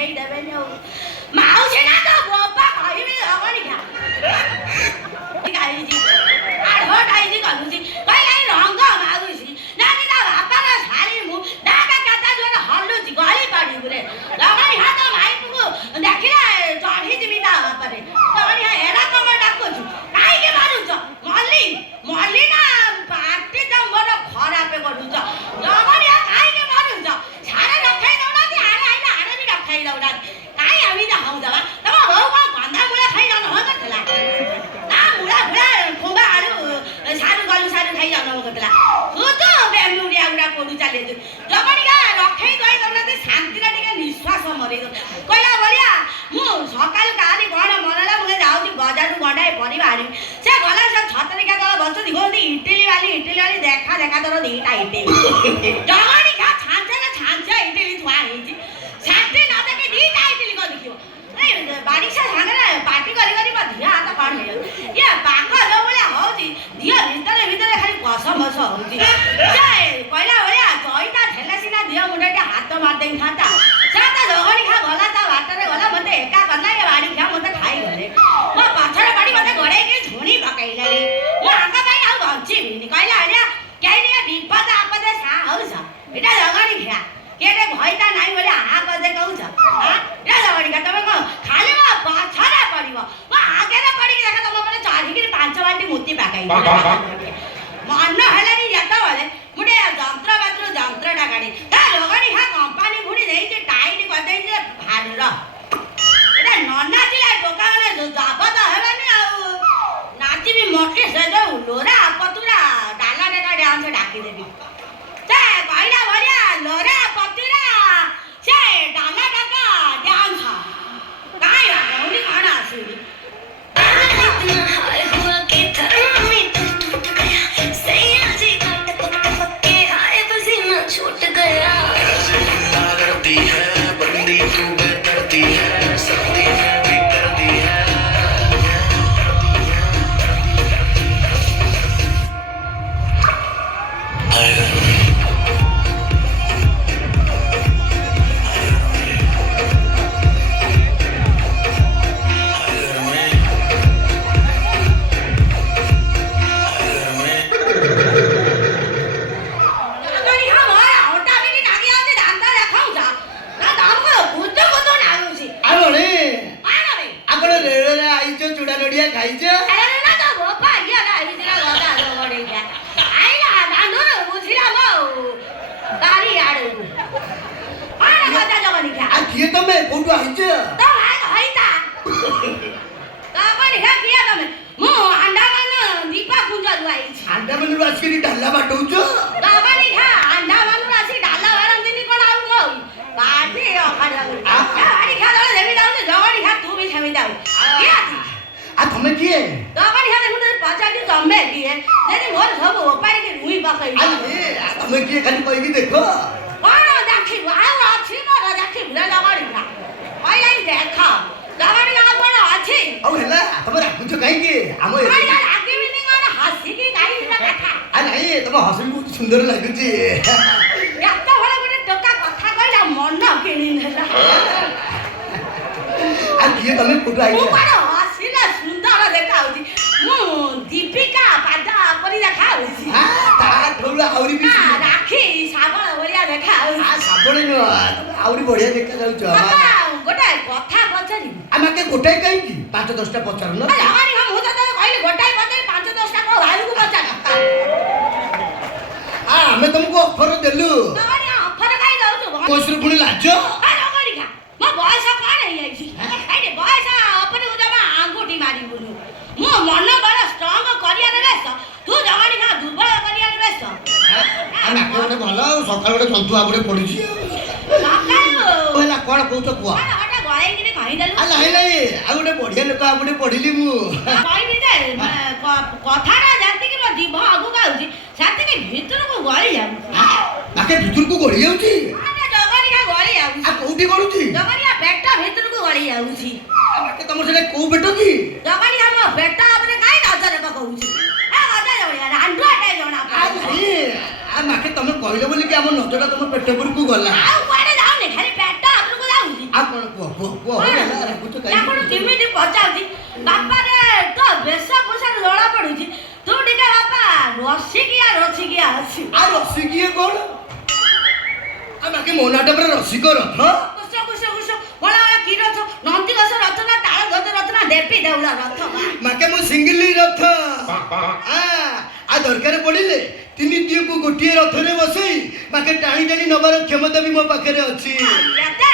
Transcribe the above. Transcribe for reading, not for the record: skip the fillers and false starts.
ଦେଖେଇ ଦେବେନି ଆଉ ମାଉସୀ ନା ତ ବୋପା କହିବି ହବନି ଖା ଗାଇଛି ଆଢ ଗାଇଛି କରୁଛି କହିଲା ରଙ୍ଗ ମାଉସୀ ନା ତା ବାପାର ଶାଢୀ ମୁଁ ନା କେତେ ଜୋର ହଲୁଛି ଗଳି ପଡିବୁ ରେ ରଗଣି ହାତ ମାଇକୁ ଦେଖିଲେ ଚଢିଯିବି ତା ବାପାରେ ରଗଣି ଏରା କମ ଡାକୁଛୁ କାହିଁକି ମାରୁଛ ମଲ୍ଲି ମଲ୍ଲି ନା ପାଟି ତ ମୋର ଖରାପ କରୁଛ ରଗଣି କାହିଁକି ମାରୁଛ ଛାଡେ ରଖେଇ ଦଉନାହାନ୍ତି ଆଡେ ଆଇଲେ ଆଡେ ବି ରଖେଇ ଦଉନାହାନ୍ତି କାହିଁ ଏମିତି ହଉଦବା ତମ ବୋଉ କଣ ଗନ୍ଧା ମୂଳା ଖାଇ ଜନ୍ମ କରିଥିଲା ନା ମୂଳା ଫୁଳା ଖୁମ୍ବା ଆଳୁ ସାରୁ ଗଲୁ ସାରୁ ଖାଇ ଜନ୍ମ କରିଥିଲା ତୁ ତ ବେମୁଡିଆ ଗୁଡା ପଡୁ ଚାଲିଛୁ ରଗଣିକା ରଖେଇ ଦଇ ଦଉନାହାନ୍ତି ଶାନ୍ତିରେ ଟିକେ ନିଶ୍ୱାସ ମରେଇ ଦଉ କହିଲା ବଢିଆ ମୁଁ ସକାଳୁ କାଲି କଣ ମନଲା ମୁଁ ଯାଉଛି ବଜାରରୁ ଗଣ୍ଡାଏ ପରିବା ଆଣିବି ସେ ଗଲା ସେ ଛତରିକା ତଳ ବସୁଛି କହୁଛି ଇଟିଲି ବାଲି ଦେଖା ତୋର ଦିଟା ଇଟିଲି ରଗଣିକା ଛାଞ୍ଚ ଇଟିଲି ଥୁଆ ହେଇଛି ଶାନ୍ତି ନ ଦେଖି ଦିଟା ଇଟିଲି କଣ ଦେଖିବ ବାଡ଼ିଶା ସାଙ୍ଗରେ ପାଟି କରି କରି ମୋ ଧିଅ ହାତ କଣ ହେଇଯାଉଛି ଇଏ ପାଗ ଯୋଉ ଭଳିଆ ହଉଛି ଧିଅ ଭିତରେ ଖାଲି କସମସ ହଉଛି ସେ କହିଲା ଭଳିଆ ଚଇତା ଠେଲେ ସିନା ଧିଅ ମୁଣ୍ଡ ଟିକେ ହାତ ମାରିଦେଇଥାନ୍ତା ସେ ତ ରଗଣି ଖା ଗଲା ତା ବାଟରେ ଗଲା ମତେ ଏକା କଲା ଏ ବାଡ଼ି ଖା ମତେ ଖାଇଗଲେ ମୋ ପଛରେ ପଡ଼ି ମତେ ଗୋଡ଼େଇକି ଝୁଣି ପକେଇଲାଣି ମୁଁ ଆଙ୍କ ପାଇଁ ଆଉ ବଞ୍ଚିବିନି କହିଲା ଭଳିଆ କେହି ଟିକେ ବିପଦ ଆପଦେ ସା ହଉଛ ଏଇଟା ରଗଣି ଖିଆ କେଟେ ଭୟଟା ନାହିଁ ବୋଲି ଆହା କଦେ କହୁଛ ଏଇଟା ରଗଣିକା ତମେ କଣ ଖାଲି ମୋ ପଛରେ ପଡ଼ିବ ମୋ ଆଗରେ ପଡ଼ିକି ଦେଖ ତମ ମାନେ ଚଢ଼ିକିରି 5 ବାଲ୍ଟି ମୁତି ପକେଇ ମନ ହେଲାନି ଯେତେବେଳେ ମୁଁ ଟିକେ ଯନ୍ତ୍ରଟା କାଢ଼ି ତା ରଗଣି ଖା କମ୍ପାନୀ ଭୁଡ଼ି ଦେଇଛି ଟାଇଟ୍ କରିଦେଇଛି ଭାର ଏଇଟା ନ ନାଚିଲେ ଟୋକାମାନେ ଜବତ ହେବେନି ଆଉ ନାଚିବି ମୋଟି ସେ ଯୋଉ ଲୋରା ପତୁରା ଡାଲା ଡ୍ୟାନ୍ସ ଡାକିଦେବି ସେ କହିଲା ଭଳିଆ ଲୋରା ପତୁରା ସେ ଡାଲା ଡାକା ଡ୍ୟାନ୍ସ କାଇଁ ଭଉଣୀ କଣ ଆସୁନି छूट गया करती है बंदी तू करती है सर्दी में भी करती है सुंदर लगुची याता वाला गोटे टोका कथा कहला मन किनि नेला आ किए तमे कोठा आई मु बड़ हसीला सुंदर देखाउची मु दीपिका पादा परी देखाउची ता ठौला आउरी भी राखी साबळ बढिया देखाउची आ साबळ न आउरी बढिया देखा जाउछ गोटे कथा पचारी आमा के गोटाई काई की 5-10 टा पचार न लगानी हम होता तो कहले गोटाई पचारी 5-10 टा को भाई को पचार हमें तुमको ऑफर देलु ऑफर काई दउछु कोसर पुणी लाज अरे गरिका म बयस कोन हेइछि आइले बयस अपने उदमा आंगुठी मारी बुनु म मन बडा स्ट्रांग करिया रेस तू जवानी खा दुर्बल करिया रेस आ ना कोने भलो सकाळ गोटे जंतु आगुडे पडिछि सकाळ ओला कोन कहउछ कुआ अरे हटा गळै किने कहि देलु आ नाही नाही आ गोटे बढिया लोक आगुडे पडिली मु कहि दे कथाटा जानती कि म जीभ आगु गाउछि साथी के भीतर को गळी जाउ नाके भीतर को गळी जाउछि अरे जवानी खा गळी जाउ आ कोठी गळुछि जवानी पेट भीतर को गळी जाउछि नाके तमर से को बेटो की जवानी हम पेट अपने काई नजर पकाउछि आ गदा जवळिया रांडू आटे जणा आ नाही आ नाके तमे कहले बोली कि हम नजरटा तम पेट पर को गला आ कोडे जाउनी खाली पेट अपने को जाउछि आ कोन କୁହ କୁହ ରାଗୁଛ ତାକୁ କେମିତି ପଚାରୁଛି ବାପାରେ ତ ବେଶ ପୋଷାକ ଜଣା ପଡୁଛି ତୁ ଟିକେ ବାପା ରସିକିଆ ଅଛି ଆଉ ରସିକିଏ କଣ ଆଉ ବାକି ମୋ ନାଟା ପୁରା ରସିକ ରଥ କୁଶ ଭଲା ଭଲା କି ରଥ ନନ୍ଦିଘୋଷ ରଥ ନା ତାଳ ଗଜ ରଥ ନା ଦେବୀ ଦେଉଳ ରଥ ମାକେ ମୁଁ ସିଙ୍ଗିଲି ରଥ ଆଉ ଦରକାର ପଡ଼ିଲେ ତିନି ଦିଅକୁ ଗୋଟିଏ ରଥରେ ବସେଇ ମାକେ ଟାଣି ଟାଣି ନବାର କ୍ଷମତା ବି ମୋ ପାଖରେ ଅଛି ଏତେ